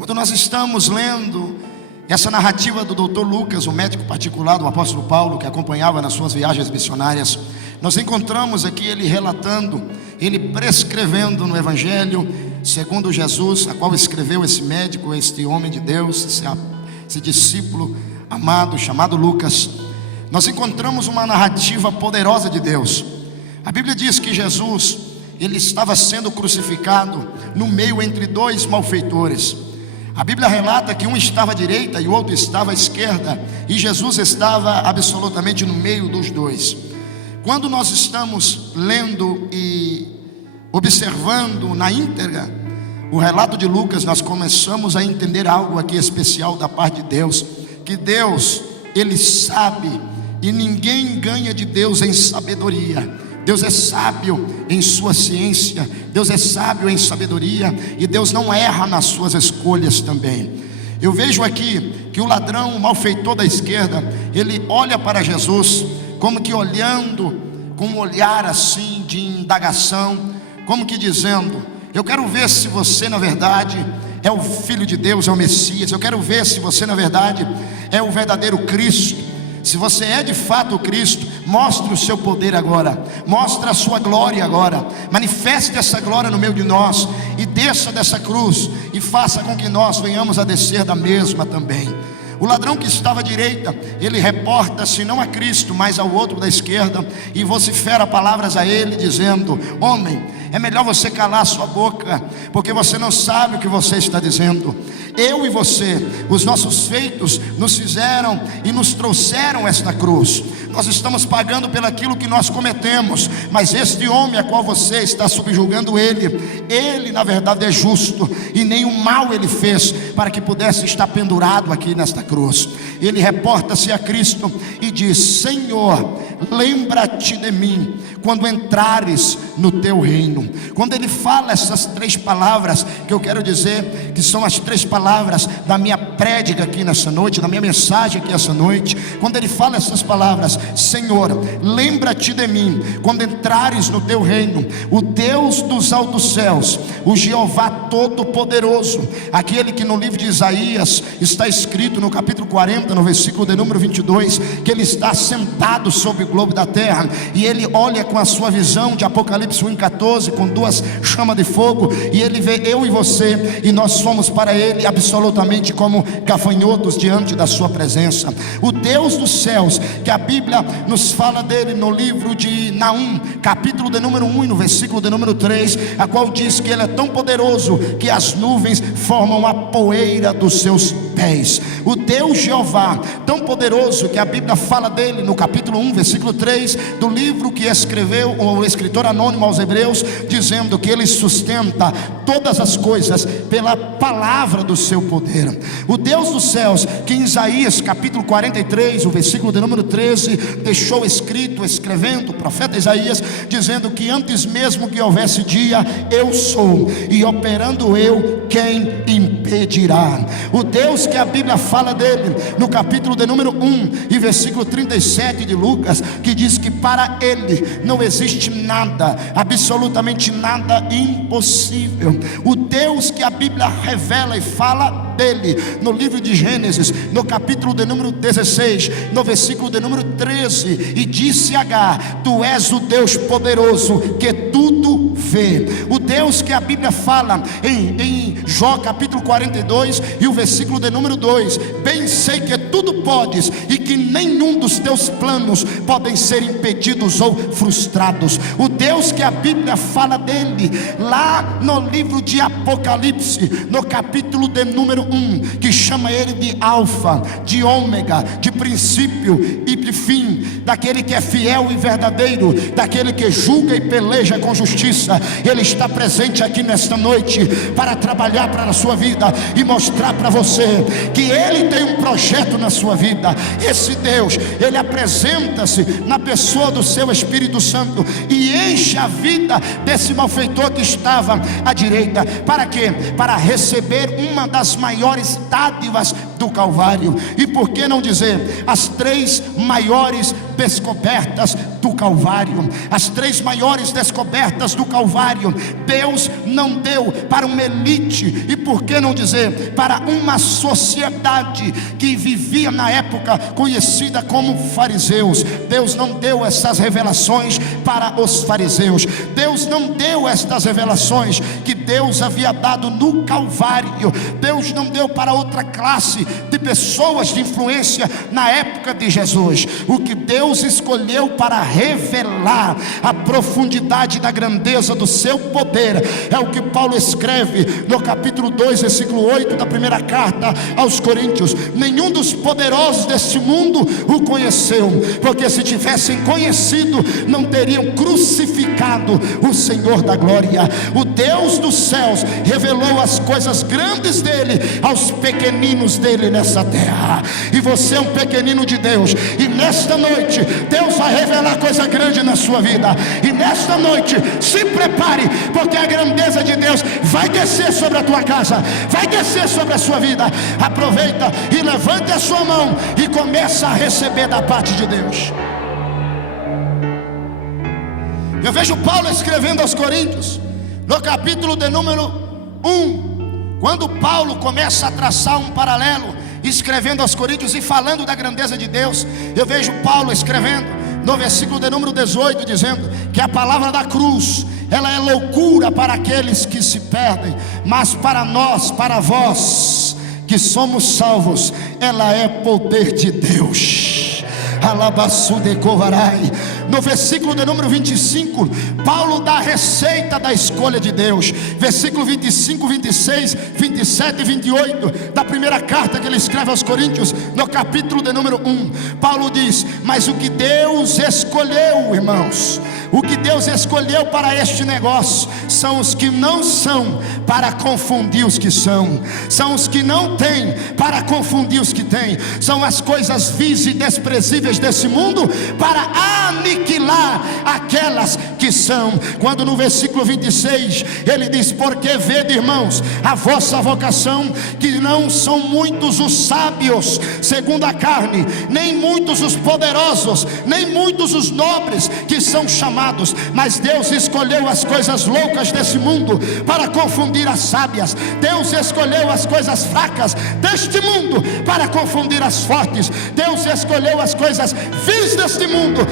Quando nós estamos lendo essa narrativa do Dr. Lucas, o médico particular do apóstolo Paulo, que acompanhava nas suas viagens missionárias, nós encontramos aqui ele relatando, ele prescrevendo no Evangelho segundo Jesus, a qual escreveu esse médico, este homem de Deus, esse discípulo amado, chamado Lucas. Nós encontramos uma narrativa poderosa de Deus. A Bíblia diz que Jesus, ele estava sendo crucificado no meio entre dois malfeitores. A Bíblia relata que um estava à direita e o outro estava à esquerda, e Jesus estava absolutamente no meio dos dois. Quando nós estamos lendo e observando na íntegra o relato de Lucas, nós começamos a entender algo aqui especial da parte de Deus, que Deus, ele sabe, e ninguém ganha de Deus em sabedoria. Deus é sábio em sua ciência, Deus é sábio em sabedoria, e Deus não erra nas suas escolhas também. Eu vejo aqui que o ladrão, o malfeitor da esquerda, ele olha para Jesus, como que olhando, com um olhar assim de indagação, como que dizendo: eu quero ver se você na verdade é o Filho de Deus, é o Messias. Eu quero ver se você na verdade é o verdadeiro Cristo. Se você é de fato o Cristo, mostre o seu poder agora, mostre a sua glória agora, manifeste essa glória no meio de nós, e desça dessa cruz, e faça com que nós venhamos a descer da mesma também. O ladrão que estava à direita, ele reporta-se não a Cristo, mas ao outro da esquerda, e vocifera palavras a ele, dizendo: homem, é melhor você calar a sua boca, porque você não sabe o que você está dizendo. Eu e você, os nossos feitos nos fizeram e nos trouxeram esta cruz. Nós estamos pagando pelo aquilo que nós cometemos, mas este homem a qual você está subjugando ele na verdade é justo, e nenhum mal ele fez para que pudesse estar pendurado aqui nesta cruz. Ele reporta-se a Cristo e diz: Senhor, lembra-te de mim quando entrares no teu reino. Quando ele fala essas três palavras, que eu quero dizer que são as três palavras da minha prédica aqui nessa noite, da minha mensagem aqui essa noite, quando ele fala essas palavras: Senhor, lembra-te de mim quando entrares no teu reino, o Deus dos altos céus, o Jeová Todo-Poderoso, aquele que no livro de Isaías está escrito no capítulo 40, no versículo de número 22, que ele está sentado sobre o globo da terra, e ele olha com a sua visão de Apocalipse 1:14, com duas chamas de fogo, e ele vê eu e você, e nós somos para ele absolutamente como gafanhotos diante da sua presença. O Deus dos céus, que a Bíblia nos fala dele no livro de Naum, capítulo de número 1 e no versículo de número 3, a qual diz que ele é tão poderoso que as nuvens formam a poeira dos seus pés. O Deus Jeová, tão poderoso que a Bíblia fala dele no capítulo 1, versículo 3 do livro que escreveu o escritor anônimo aos Hebreus, dizendo que ele sustenta todas as coisas pela palavra do seu poder. O Deus dos céus, que em Isaías capítulo 43, o versículo de número 13, deixou escrito, escrevendo o profeta Isaías, dizendo que antes mesmo que houvesse dia, eu sou, e operando eu, quem impedirá? O Deus que a Bíblia fala dele no capítulo de número 1 e versículo 37 de Lucas, que diz que para ele não existe nada, absolutamente nada impossível. O Deus que a Bíblia revela e fala dele no livro de Gênesis, no capítulo de número 16, no versículo de número 13, e disse a Agar: tu és o Deus poderoso que tudo vê. O Deus que a Bíblia fala em Jó capítulo 42 e o versículo de número 2: bem sei que tudo podes e que nenhum dos teus planos podem ser impedidos ou frustrados. O Deus que a Bíblia fala dele lá no livro de Apocalipse, no capítulo de número 1, que chama ele de Alfa, de Ômega, de princípio e de fim, daquele que é fiel e verdadeiro, daquele que julga e peleja com justiça. Ele está presente aqui nesta noite para trabalhar para a sua vida e mostrar para você que ele tem um projeto na sua vida. Esse Deus, ele apresenta-se na pessoa do seu Espírito Santo e enche a vida desse malfeitor que estava à direita. Para quê? Para receber uma das maiores dádivas do Calvário. E por que não dizer as 3 maiores descobertas do Calvário? As 3 maiores descobertas do Calvário, Deus não deu para uma elite, e por que não dizer para uma sociedade que vivia na época conhecida como fariseus. Deus não deu essas revelações para os fariseus. Deus não deu estas revelações que Deus havia dado no Calvário. Deus não deu para outra classe de pessoas de influência na época de Jesus. O que Deus escolheu para revelar a profundidade da grandeza do seu poder é o que Paulo escreve no capítulo 2, versículo 8 da primeira carta aos Coríntios: nenhum dos poderosos deste mundo o conheceu, porque se tivessem conhecido, não teriam crucificado o Senhor da glória. O Deus dos céus revelou as coisas grandes dele aos pequeninos dele nessa terra. E você é um pequenino de Deus, e nesta noite Deus vai revelar coisa grande na sua vida. E nesta noite se prepare, porque a grandeza de Deus vai descer sobre a tua casa, vai descer sobre a sua vida. Aproveita e levante a sua mão e começa a receber da parte de Deus. Eu vejo Paulo escrevendo aos Coríntios, no capítulo de número 1, quando Paulo começa a traçar um paralelo, escrevendo aos Coríntios e falando da grandeza de Deus. Eu vejo Paulo escrevendo no versículo de número 18, dizendo que a palavra da cruz, ela é loucura para aqueles que se perdem, mas para nós, para vós que somos salvos, ela é poder de Deus. No versículo de número 25, Paulo dá a receita da escolha de Deus. Versículo 25, 26, 27 e 28 da primeira carta que ele escreve aos Coríntios, no capítulo de número 1, Paulo diz: mas o que Deus escolheu, irmãos, o que Deus escolheu para este negócio, são os que não são, para confundir os que são. São os que não têm, para confundir os que têm. São as coisas vis e desprezíveis desse mundo, para aniquilar aquelas que são. Quando no versículo 26 ele diz: porque vede, irmãos, a vossa vocação, que não são muitos os sábios segundo a carne, nem muitos os poderosos, nem muitos os nobres que são chamados, mas Deus escolheu as coisas loucas desse mundo para confundir as sábias. Deus escolheu as coisas fracas deste mundo para confundir as fortes. Deus escolheu as coisas vis deste mundo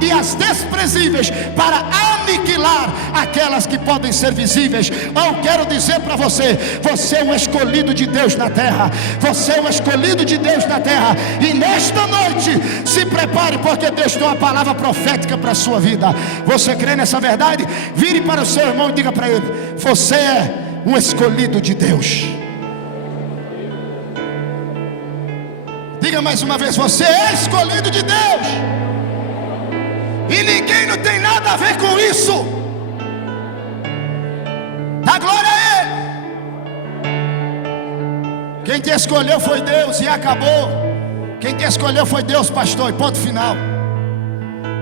e as desprezíveis para aniquilar aquelas que podem ser visíveis. Eu quero dizer para você: você é um escolhido de Deus na terra. Você é um escolhido de Deus na terra. E nesta noite se prepare, porque Deus tem uma palavra profética para a sua vida. Você crê nessa verdade? Vire para o seu irmão e diga para ele: você é um escolhido de Deus. Diga mais uma vez: você é escolhido de Deus, e ninguém não tem nada a ver com isso. Dá glória a Ele. Quem te escolheu foi Deus e acabou. Quem te escolheu foi Deus, pastor, e ponto final.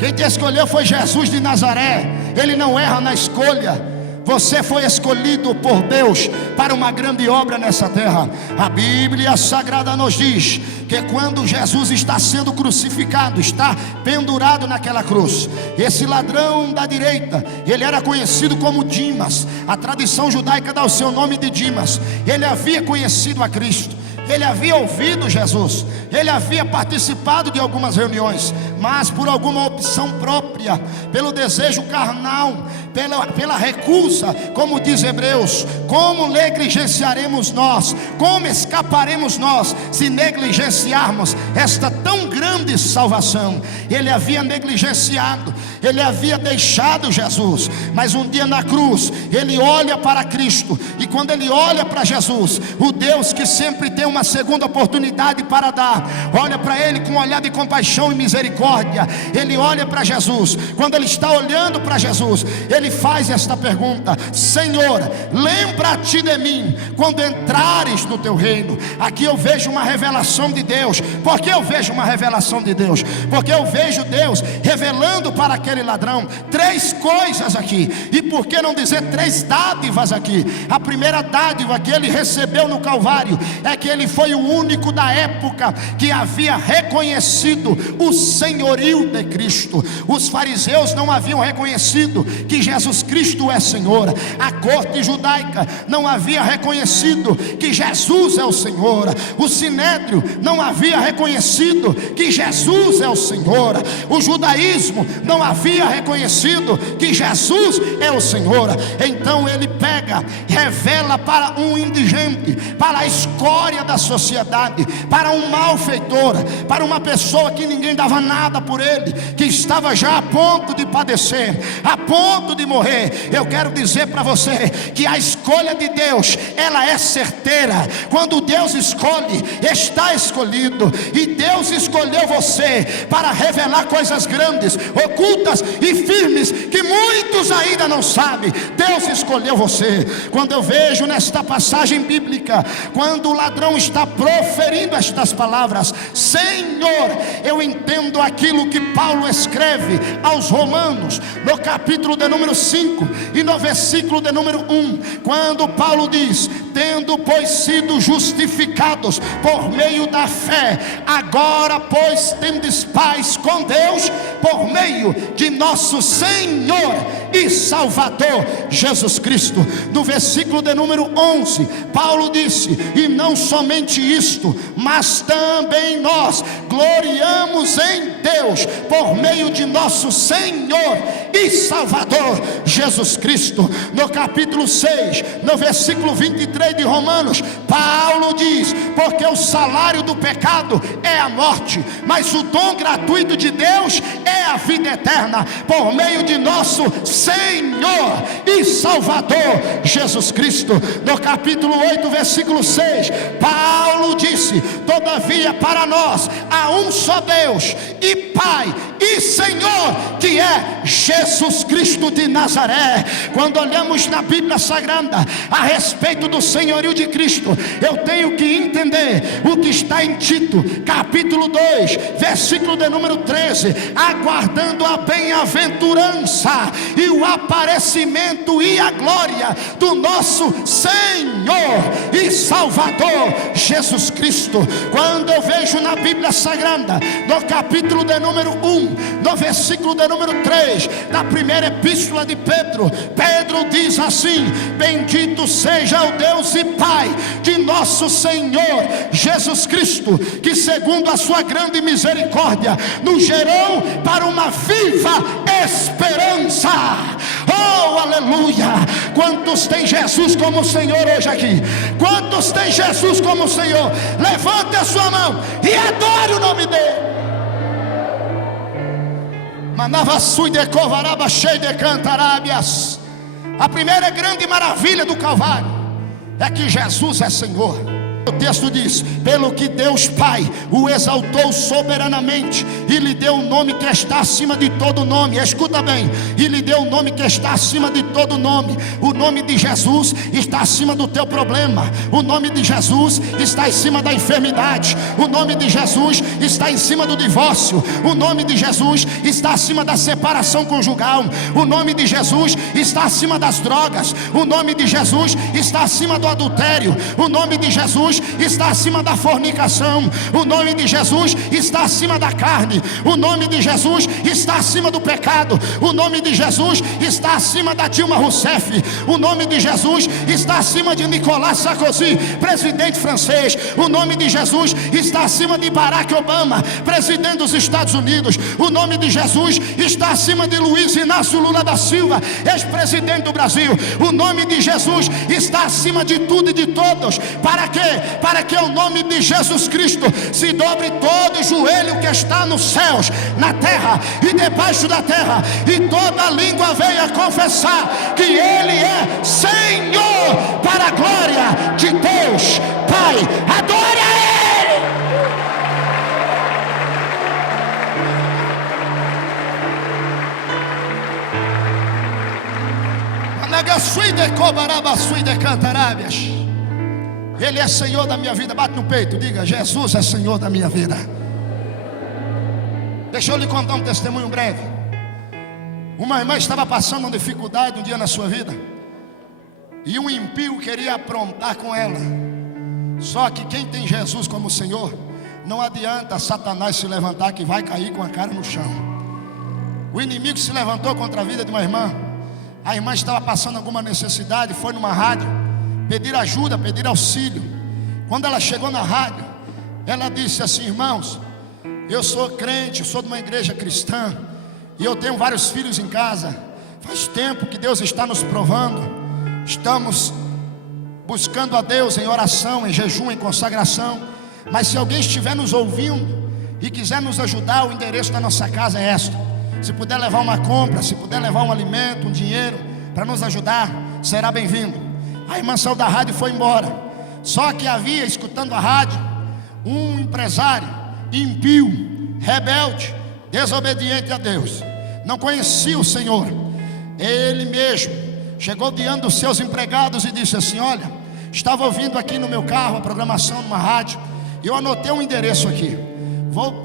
Quem te escolheu foi Jesus de Nazaré. Ele não erra na escolha. Você foi escolhido por Deus para uma grande obra nessa terra. A Bíblia Sagrada nos diz que quando Jesus está sendo crucificado, está pendurado naquela cruz, esse ladrão da direita, ele era conhecido como Dimas. A tradição judaica dá o seu nome de Dimas. Ele havia conhecido a Cristo, ele havia ouvido Jesus, ele havia participado de algumas reuniões, mas por alguma opção própria, pelo desejo carnal, pela recusa, como diz Hebreus, como negligenciaremos nós, como escaparemos nós se negligenciarmos esta tão grande salvação? Ele havia negligenciado, ele havia deixado Jesus, mas um dia na cruz, ele olha para Cristo, e quando ele olha para Jesus, o Deus que sempre tem uma segunda oportunidade para dar, olha para ele com um olhar de compaixão e misericórdia, misericórdia, ele olha para Jesus. Quando ele está olhando para Jesus, ele faz esta pergunta: Senhor, lembra-te de mim quando entrares no teu reino. Aqui eu vejo uma revelação de Deus. Por que eu vejo uma revelação de Deus? Porque eu vejo Deus revelando para aquele ladrão três coisas aqui. E por que não dizer três dádivas aqui? A primeira dádiva que ele recebeu no Calvário é que ele foi o único da época que havia reconhecido o senhorio de Cristo. Os fariseus não haviam reconhecido que Jesus Cristo é Senhor. A corte judaica não havia reconhecido que Jesus é o Senhor. O sinédrio não havia reconhecido que Jesus é o Senhor. O judaísmo não havia reconhecido que Jesus é o Senhor. Então ele pega, revela para um indigente, para a escória da sociedade, para um malfeitor, para uma pessoa que ninguém dava nada por ele, que estava já a ponto de padecer, a ponto de morrer. Eu quero dizer para você que a escolha de Deus, ela é certeira. Quando Deus escolhe, está escolhido. E Deus escolheu você para revelar coisas grandes, ocultas e firmes, que muitos ainda não sabem. Deus escolheu você. Quando eu vejo nesta passagem bíblica, quando o ladrão está proferindo estas palavras, Senhor, eu entendo aquilo que Paulo escreve aos Romanos, no capítulo de número 5 e no versículo de número 1, quando Paulo diz: tendo pois sido justificados por meio da fé, agora pois tendes paz com Deus por meio de nosso Senhor e Salvador Jesus Cristo. No versículo de número 11, Paulo disse: e não somente isto, mas também nós gloriamos em Deus por meio de nosso Senhor e Salvador Jesus Cristo. No capítulo 6, no versículo 23 de Romanos, Paulo diz: porque o salário do pecado é a morte, mas o dom gratuito de Deus é a vida eterna por meio de nosso Senhor e Salvador Jesus Cristo. No capítulo 8, versículo 6, Paulo disse: todavia para nós há um só Deus e Pai e Senhor, que é Jesus Cristo de Nazaré. Quando olhamos na Bíblia Sagrada a respeito do senhorio de Cristo, eu tenho que entender o que está em Tito, capítulo 2, versículo de número 13: aguardando a bem-aventurança e o aparecimento e a glória do nosso Senhor e Salvador Jesus Cristo. Quando eu vejo na Bíblia Sagrada, no capítulo de número 1, no versículo de número 3 da primeira epístola de Pedro, Pedro diz assim: bendito seja o Deus e Pai de nosso Senhor Jesus Cristo, que segundo a sua grande misericórdia nos gerou para uma viva esperança. Oh, aleluia! Quantos tem Jesus como Senhor hoje aqui? Quantos tem Jesus como Senhor? Levante a sua mão e adore o nome dele. Manavassui de Covaraba, cheio de cantarábias. A primeira grande maravilha do Calvário é que Jesus é Senhor. O texto diz: pelo que Deus Pai o exaltou soberanamente e lhe deu o nome que está acima de todo nome. Escuta bem: e lhe deu o nome que está acima de todo nome. O nome de Jesus está acima do teu problema. O nome de Jesus está em cima da enfermidade. O nome de Jesus está em cima do divórcio. O nome de Jesus está acima da separação conjugal. O nome de Jesus está acima das drogas. O nome de Jesus está acima do adultério. O nome de Jesus está acima da fornicação. O nome de Jesus está acima da carne. O nome de Jesus está acima do pecado. O nome de Jesus está acima da Dilma Rousseff. O nome de Jesus está acima de Nicolas Sarkozy, presidente francês. O nome de Jesus está acima de Barack Obama, presidente dos Estados Unidos. O nome de Jesus está acima de Luiz Inácio Lula da Silva, ex-presidente do Brasil. O nome de Jesus está acima de tudo e de todos. Para quê? Para que o nome de Jesus Cristo se dobre todo joelho que está nos céus, na terra e debaixo da terra, e toda língua venha confessar que Ele é Senhor, para a glória de Deus Pai. Adore a Ele. Ele é Senhor da minha vida. Bate no peito, diga: Jesus é Senhor da minha vida. Deixa eu lhe contar um testemunho breve. Uma irmã estava passando uma dificuldade um dia na sua vida, e um impio queria aprontar com ela. Só que quem tem Jesus como Senhor, não adianta Satanás se levantar, que vai cair com a cara no chão. O inimigo se levantou contra a vida de uma irmã. A irmã estava passando alguma necessidade, foi numa rádio pedir ajuda, pedir auxílio. Quando ela chegou na rádio, ela disse assim: irmãos, eu sou crente, sou de uma igreja cristã, e eu tenho vários filhos em casa. Faz tempo que Deus está nos provando. Estamos buscando a Deus em oração, em jejum, em consagração. Mas se alguém estiver nos ouvindo e quiser nos ajudar, o endereço da nossa casa é este. Se puder levar uma compra, se puder levar um alimento, um dinheiro para nos ajudar, será bem-vindo. A irmã saiu da rádio e foi embora. Só que havia, escutando a rádio, um empresário impio, rebelde, desobediente a Deus, não conhecia o Senhor. Ele mesmo chegou diante dos seus empregados e disse assim: olha, estava ouvindo aqui no meu carro a programação numa rádio, e eu anotei um endereço aqui.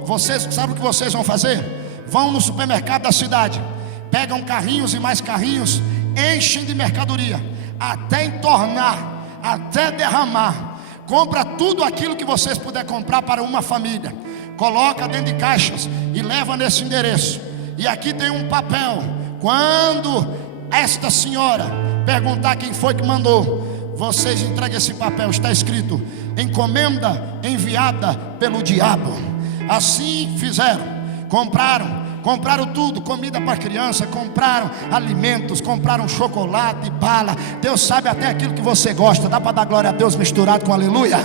Vocês, sabe o que vocês vão fazer? Vão no supermercado da cidade, pegam carrinhos e mais carrinhos, enchem de mercadoria, até entornar, até derramar. Compra tudo aquilo que vocês puderem comprar para uma família, coloca dentro de caixas e leva nesse endereço. E aqui tem um papel. Quando esta senhora perguntar quem foi que mandou, vocês entregam esse papel. Está escrito: encomenda enviada pelo diabo. Assim fizeram. Compraram tudo, comida para criança, compraram alimentos, compraram chocolate, bala. Deus sabe até aquilo que você gosta. Dá para dar glória a Deus misturado com aleluia?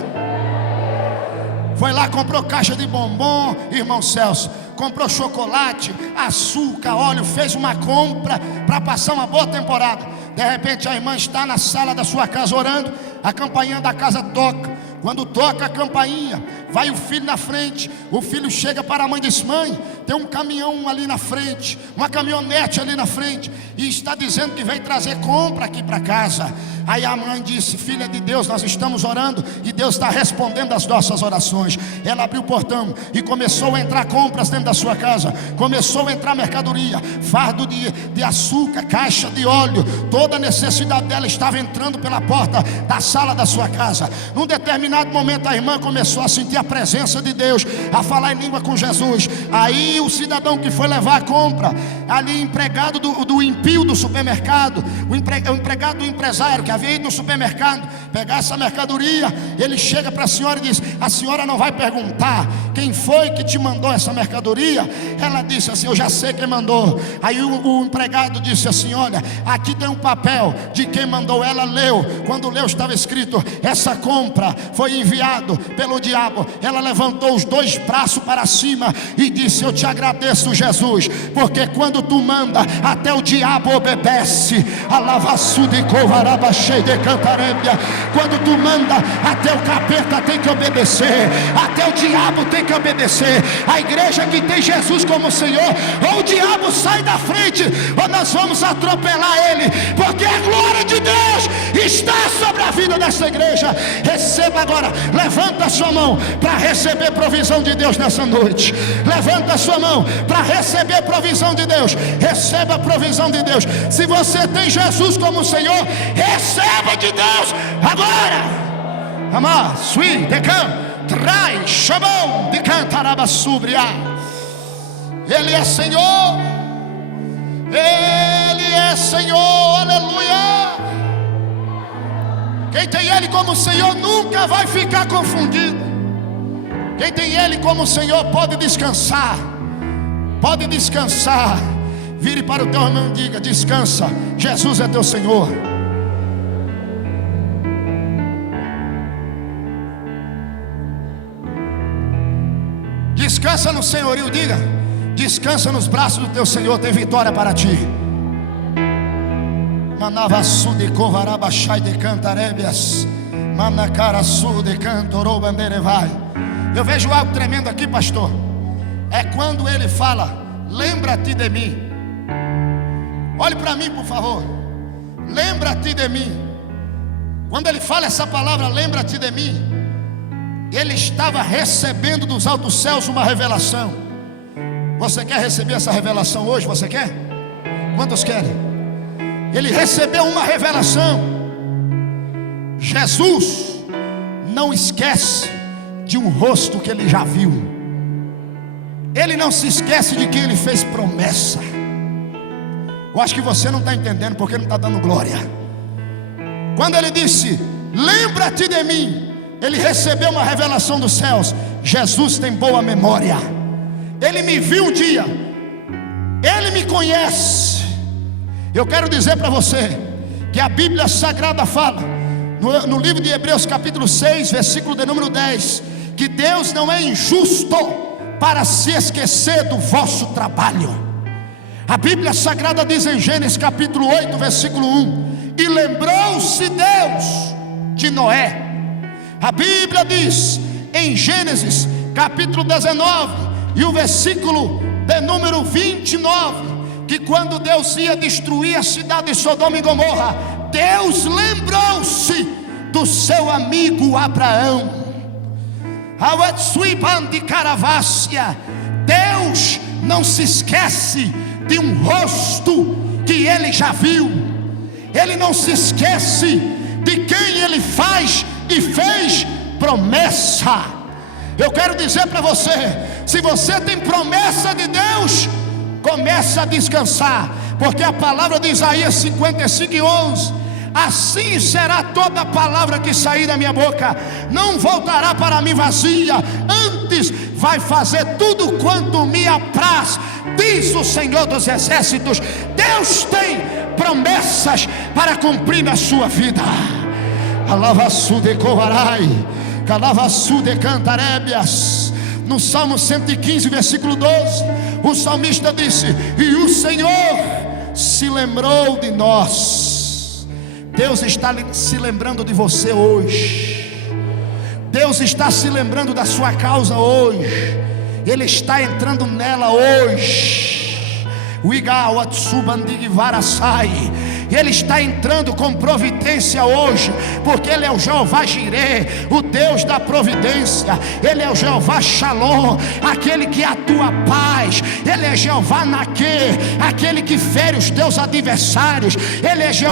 Foi lá, comprou caixa de bombom, irmão Celso, comprou chocolate, açúcar, óleo, fez uma compra para passar uma boa temporada. De repente a irmã está na sala da sua casa orando, a campainha da casa toca. Quando toca a campainha, vai o filho na frente. O filho chega para a mãe e diz: mãe, tem um caminhão ali na frente, uma caminhonete ali na frente, e está dizendo que veio trazer compra aqui para casa. Aí a mãe disse: filha de Deus, nós estamos orando e Deus está respondendo as nossas orações. Ela abriu o portão e começou a entrar compras dentro da sua casa. Começou a entrar mercadoria, fardo de açúcar, caixa de óleo. Toda a necessidade dela estava entrando pela porta da sala da sua casa. Num determinado momento a irmã começou a sentir a presença de Deus, a falar em língua com Jesus. Aí o cidadão que foi levar a compra, ali empregado do impio do supermercado, o empregado do empresário que havia ido no supermercado pegar essa mercadoria, ele chega para a senhora e diz: a senhora não vai perguntar quem foi que te mandou essa mercadoria? Ela disse assim: eu já sei quem mandou. Aí o empregado disse assim: olha, aqui tem um papel de quem mandou. Ela leu. Quando leu, estava escrito: essa compra foi enviado pelo diabo. Ela levantou os dois braços para cima e disse: eu te agradeço, Jesus, porque quando tu manda, até o diabo obedece. Alavaçu de covaraba cheio de cantarébia. Quando tu manda, até o capeta tem que obedecer, até o diabo tem que obedecer. A igreja que tem Jesus como Senhor, ou o diabo sai da frente, ou nós vamos atropelar ele, porque a glória de Deus está sobre a vida dessa igreja. Receba agora, levanta a sua mão para receber provisão de Deus nessa noite. Levanta a sua mão para receber provisão de Deus. Receba a provisão de Deus. Se você tem Jesus como Senhor, receba de Deus agora. Amar, sui, decam, trai, chamam, de cantaraba subria. Ele é Senhor. Ele é Senhor, aleluia. Quem tem Ele como Senhor nunca vai ficar confundido. Quem tem Ele como Senhor pode descansar. Pode descansar. Vire para o teu irmão e diga: descansa, Jesus é teu Senhor. Descansa no senhorio, diga: descansa nos braços do teu Senhor, tem vitória para ti. Manavaçu de covarabachai de cantarébias, manacaraçu de cantorobanderevai. Eu vejo algo tremendo aqui, pastor. É quando ele fala: lembra-te de mim. Olhe para mim, por favor. lembra-te de mim. Quando ele fala essa palavra, lembra-te de mim, ele estava recebendo dos altos céus uma revelação. Você quer receber essa revelação hoje? Você quer? Quantos querem? Ele recebeu uma revelação. Jesus não esquece de um rosto que ele já viu. Ele não se esquece de quem ele fez promessa. Eu acho que você não está entendendo, porque não está dando glória. Quando ele disse, lembra-te de mim, ele recebeu uma revelação dos céus. Jesus tem boa memória. Ele me viu um dia, ele me conhece. Eu quero dizer para você que a Bíblia Sagrada fala no livro de Hebreus capítulo 6, versículo de número 10, que Deus não é injusto para se esquecer do vosso trabalho. A Bíblia Sagrada diz em Gênesis capítulo 8, versículo 1: e lembrou-se Deus de Noé. A Bíblia diz em Gênesis capítulo 19 e o versículo de número 29, que quando Deus ia destruir a cidade de Sodoma e Gomorra, Deus lembrou-se do seu amigo Abraão. Deus não se esquece de um rosto que ele já viu. Ele não se esquece de quem ele faz e fez promessa. Eu quero dizer para você, se você tem promessa de Deus, começa a descansar, porque a palavra de Isaías 55:11: assim será toda a palavra que sair da minha boca, não voltará para mim vazia, antes vai fazer tudo quanto me apraz, diz o Senhor dos Exércitos. Deus tem promessas para cumprir na sua vida. Alavaçu de Covarai, Calavaçu de Cantarébias. No Salmo 115, versículo 12, o salmista disse: e o Senhor se lembrou de nós. Deus está se lembrando de você hoje. Deus está se lembrando da sua causa hoje. Ele está entrando nela hoje. Ele está entrando com providência hoje, porque Ele é o Jeová Jireh, o Deus da providência. Ele é o Jeová Shalom, aquele que atua paz. Ele é Jeová Naquê, aquele que fere os teus adversários. Ele é Jeová